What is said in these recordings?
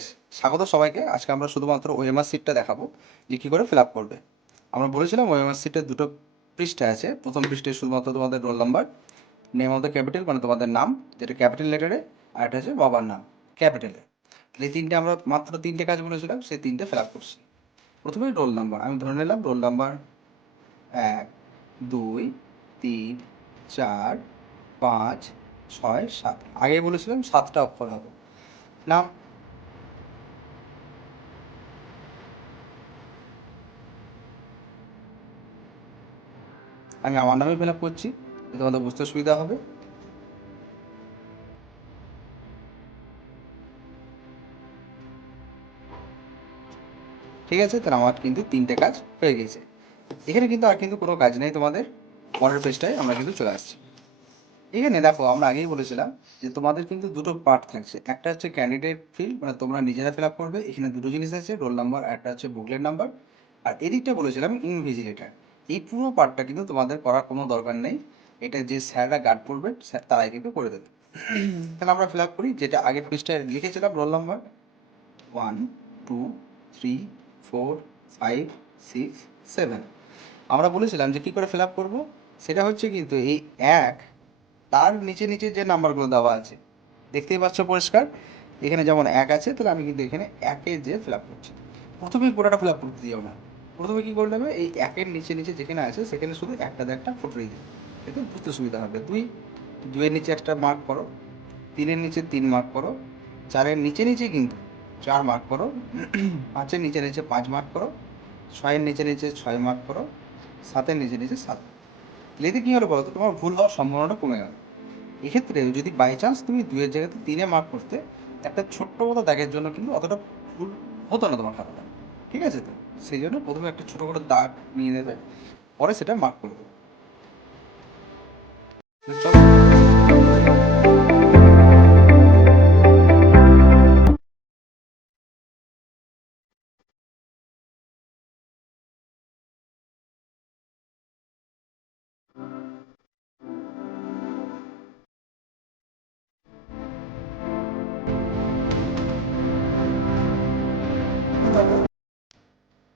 আছে স্বাগত সবাইকে। আজকে আমরা শুধুমাত্র ওএমআর সিটটা দেখাবো, যে কী করে ফিল আপ করবে। আমরা বলেছিলাম ওএমআর সিটের দুটো পৃষ্ঠা আছে। প্রথম পৃষ্ঠায় শুধুমাত্র তোমাদের roll number name of the capital মানে তোমাদের নাম, যেটা ক্যাপিটাল লেটারে আর একটা হচ্ছে বাবার নাম ক্যাপিটালে এই তিনটে আমরা মাত্র তিনটে কাজ বলেছিলাম, সেই তিনটে ফিল আপ করছি। প্রথমে রোল নাম্বার আমি ধরে নিলাম রোল নাম্বার এক, দুই, তিন, চার, পাঁচ, ছয়, সাত। আগে বলেছিলাম সাতটা অক্ষর হবে। নাম আমি আমার নামে ফিল আপ করছি তোমাদের বুঝতে সুবিধা হবে। ঠিক আছে, তাহলে আমার কিন্তু তিনটে কাজ হয়ে গেছে। এখানে কিন্তু আর কিন্তু কোনো কাজ নেই তোমাদের, পরের পেজটায় আমরা কিন্তু চলে আসছি। এখানে দেখো, আমরা আগেই বলেছিলাম যে তোমাদের কিন্তু দুটো পার্ট থাকছে। একটা হচ্ছে ক্যান্ডিডেট ফিল্ড মানে তোমরা নিজেরা ফিল আপ করবে। এখানে দুটো জিনিস আছে রোল নাম্বার একটা হচ্ছে বুকলেট নাম্বার আর এদিকটা বলেছিলাম ইনভিজিলেটার এই পুরো পার্টটা কিন্তু তোমাদের করার কোনো দরকার নেই। এটা যে স্যাররা গার্ড করবে তারাই কিন্তু করে দেবে। তাহলে আমরা ফিল আপ করি, যেটা আগের পৃষ্ঠায় লিখেছিলাম roll number one two three four five six seven আমরা বলেছিলাম যে কী করে ফিল আপ করব? সেটা হচ্ছে কিন্তু এই এক, তার নিচে নিচে যে নাম্বারগুলো দেওয়া আছে। দেখতেই পাচ্ছ পরিষ্কার? এখানে যেমন এক আছে, তাহলে আমি কিন্তু এখানে একে যে ফিল আপ করছি। প্রথমে পুরোটা ফিল আপ করতে দিও না প্রথমে কী করে হবে এই একের নিচে নিচে যেখানে আছে, সেখানে শুধু একটা একটা ফুটে দিবে এতে বুঝতে সুবিধা হবে। দুই, দুইয়ের নিচে একটা মার্ক করো, তিনের নিচে তিন মার্ক করো, চারের নিচে নিচে কিন্তু চার মার্ক করো, পাঁচের নিচে নিচে পাঁচ মার্ক করো, ছয়ের নিচে নিচে ছয় মার্ক করো, সাতের নিচে নিচে সাত। এতে কী হলো বলো তো তোমার ভুল হওয়ার সম্ভাবনাটা কমে গেল। এক্ষেত্রে যদি বাই চান্স তুমি দুইয়ের জায়গাতে তিনে মার্ক করতে, একটা ছোট্ট মতো দাগের জন্য কিন্তু অতটা ভুল হতো না তোমার খাতাটা। ঠিক আছে তো? সেই জন্য প্রথমে একটা ছোটো করে দাগ নিয়ে নেবে পরে সেটা মার্ক করবে।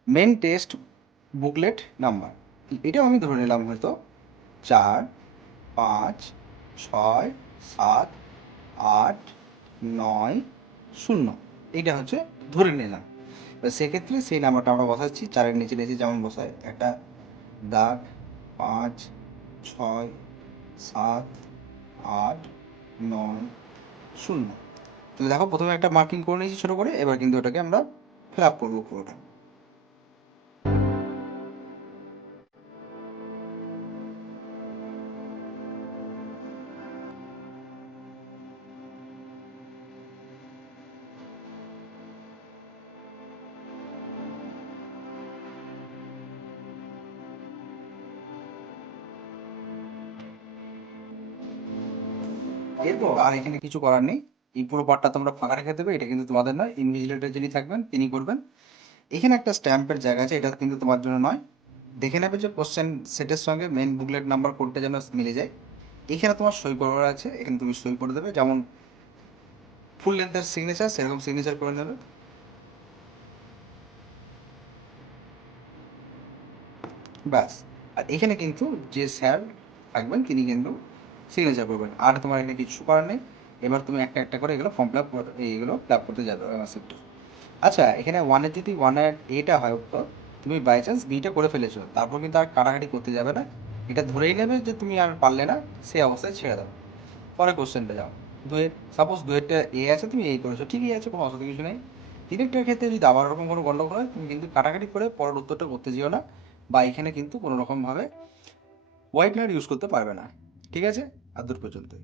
মেন টেস্ট বুকলেট নাম্বার এটাও আমি ধরে নিলাম হয়তো। চার, পাঁচ, ছয়, সাত, আট, নয়, শূন্য। এইটা হচ্ছে ধরে নিলাম। এবার সেক্ষেত্রে সেই নাম্বারটা আমরা বসাচ্ছি। চারের নিচে নিচে যেমন বসায়, একটা, দাগ, পাঁচ, ছয়, সাত, আট, নয়, শূন্য। তো দেখো, প্রথমে একটা মার্কিং করে নিয়েছি ছোটো করে। এবার কিন্তু ওটাকে আমরা ফিল আপ করব পুরোটা। আর এখানে কিছু করার নেই। এই পুরো পার্টটা তোমরা ফাঁকা রেখে দেবে, এটা কিন্তু তোমাদের নয়। ইনভিজিলেটর যিনি থাকবেন, তিনি করবেন। এখানে একটা স্ট্যাম্পের জায়গা আছে, এটা কিন্তু তোমার জন্য নয়। দেখে নেবে যে কোশ্চেন সেটের সঙ্গে মেন বুকলেট নাম্বার কোডটা যেন মিলে যায়। এখানে তোমার সই করার আছে, এখানে তুমি সই করে দেবে। যেমন ফুল লেন্থের সিগনেচার সেরকম সিগনেচার করে নেবে। ব্যাস। আর এখানে কিন্তু যে স্যার থাকবেন, তিনি কিন্তু সিগনেচার করবেন আর তোমার এখানে কিছু করার নেই। এবার তুমি একটা একটা করে এগুলো ফর্ম ফিল আপ এইগুলো ফিল আপ করতে যাবে সেটটা আচ্ছা এখানে ওয়ানের যদি ওয়ানের এটা হয় উত্তর। তুমি বাই চান্স বিটা করে ফেলেছো। তারপর কিন্তু আর কাটাকাটি করতে যাবে না। এটা ধরেই নেবে যে তুমি আর পারলে না, সেই অবস্থায় ছেড়ে দাও। পরে কোশ্চেনটা যাও। দুয়ের সাপোজ দুয়েরটা এ আছে, তুমি এই করেছ। ঠিকই আছে, কোনো অসুবিধা কিছু নেই। তিনেরটার ক্ষেত্রে যদি আবার ওরকম কোনো গন্ডগোল হয়, তুমি কিন্তু কাটাকাটি করে পরের উত্তরটা করতে যেও না, বা এখানে কিন্তু কোনো রকমভাবে হোয়াইটনার ইউজ করতে পারবে না। ঠিক আছে? আর দূর পর্যন্তই